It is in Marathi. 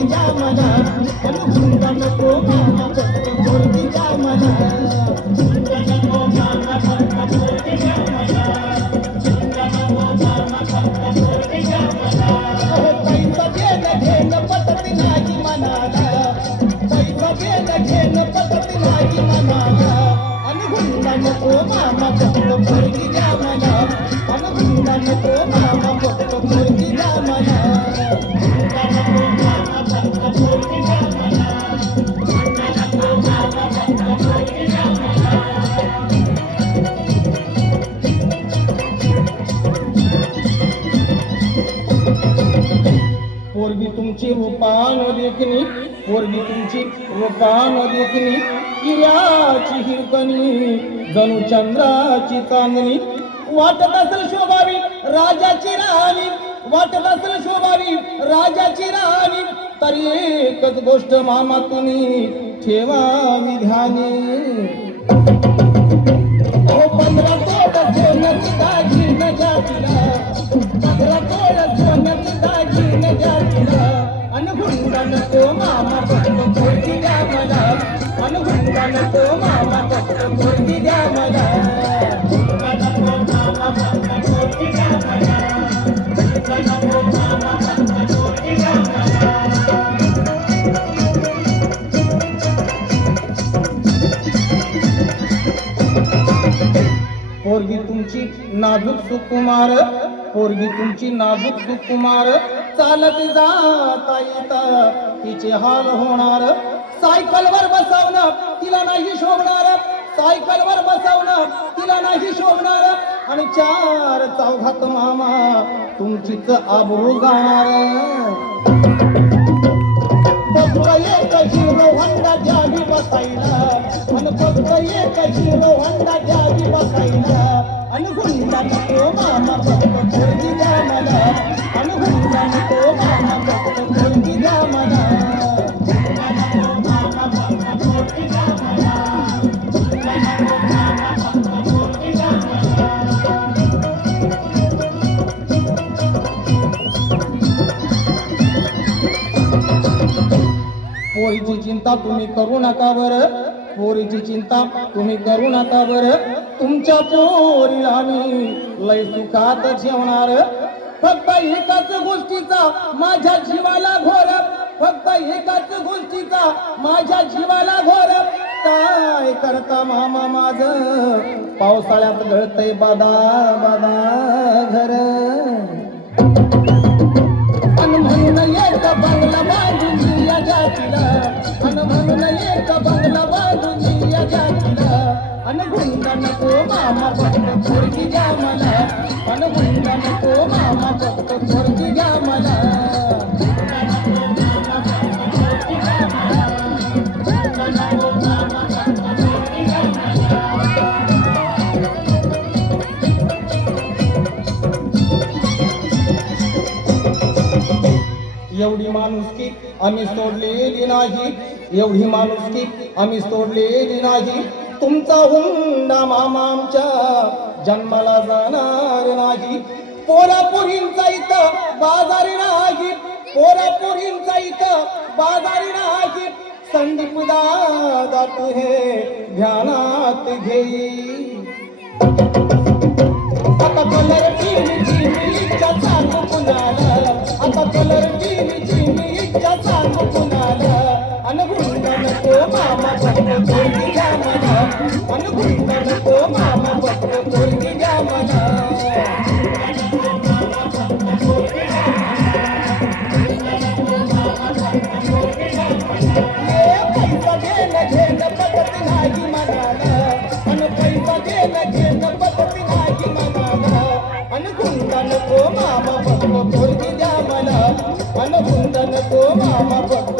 पोरगी द्या मला हुंडा नको मामा फक्त पोरगी द्या मला हुंडा नको मामा फक्त पोरगी द्या मला हुंडा नको मामा फक्त पोरगी द्या मला पैसा देणं घेणं पद्धत नाही मनाला पैसा देणं घेणं पद्धत नाही मनाला आणि हुंडा नको मामा फक्त पोरगी द्या मला आणि हुंडा नको मामा फक्त पोरगी द्या मला हुंडा नको मामा फक्त पोरगी द्या मला हुंडा नको मामा फक्त पोरगी द्या मला पोरगी तुमची रूपान देखणी पोरगी तुमची रूपान देखणी किऱ्याची हिरकणी जणू चंद्राची चांदणी वाटत असेल शोभावी राजाची राणी वाटत असेल शोभावी राजाची राणी तरी एकच गोष्ट मामा तुम्ही ठेवावी ध्यानी 15 तोड सोन्याची दागिने द्या तिला 15 तोड सोन्याची दागिने द्या तिला आणि हुंडा नको मामा फक्त पोरगी द्या मला आणि हुंडा नको मामा फक्त पोरगी द्या मला हुंडा नको मामा फक्त पोरगी द्या मला हुंडा नको मामा फक्त पोरगी द्या मला पोरगी तुमची नाजूक सुकुमार पोरगी तुमची नाजूक सुकुमार चालत जाता येता तिचे हाल होणार सायकलवर बसवणं तिला नाही शोभणार सायकलवर बसवणं तिला नाही शोभणार आणि 4 चौघात मामा तुमचीच आबरू जाणार फक्त एक हिरो होंडा द्यावी बसायला आणि फक्त एक हिरो होंडा द्यावी बसायला आणि हुंडा नको मामा फक्त पोरगी द्या मला आणि हुंडा नको मामा फक्त पोरगी द्या मला हुंडा नको मामा फक्त पोरगी द्या मला हुंडा नको मामा फक्त पोरगी द्या मला पोरीची चिंता तुम्ही करू नका बरं पोरीची चिंता तुम्ही करू नका बरं तुमच्या पोरीला मी लय सुखात ठेवणार फक्त एकाच गोष्टीचा माझ्या जीवाला घोर फक्त एकाच गोष्टीचा माझ्या जीवाला घोर काय करता मामा माझ पावसाळ्यात गळतय बादा बादा घर अन म्हणून एक बंगला बांधून या जातीला अन म्हणून एक बंगला बांधून या जातीला अन हुंडा नको मामा फक्त पोरगी द्या मला अन हुंडा नको मामा फक्त पोरगी द्या मला हुंडा नको मामा फक्त पोरगी द्या मला हुंडा नको मामा फक्त पोरगी द्या मला एवढी माणुसकी आम्ही सोडलेली नाही एवढी माणुसकी आम्ही सोडलेली नाही तुमचा हुंडा मामा आमच्या जन्माला जाणार नाही पोरापोरींचा इथं बाजारी नाही पोरापोरींचा इथं बाजारी नाही संदीप दादा तू हे ध्यानात घेई आता कलर टीव्हीची मी इच्छा सांगू कुणाला आता कलर टीव्हीची मी इच्छा सांगू कुणाला अन हुंडा नको मामा फक्त पोरगी द्या मला अन हुंडा नको मामा फक्त पोरगी द्या मला हुंडा नको मामा फक्त पोरगी द्या मला हुंडा नको मामा फक्त पोरगी द्या मला पैसा देणं घेणं पद्धत नाही मनाला अन पैसा देणं घेणं पद्धत नाही मनाला अन हुंडा नको मामा फक्त पोरगी द्या मला अन हुंडा नको मामा फक्त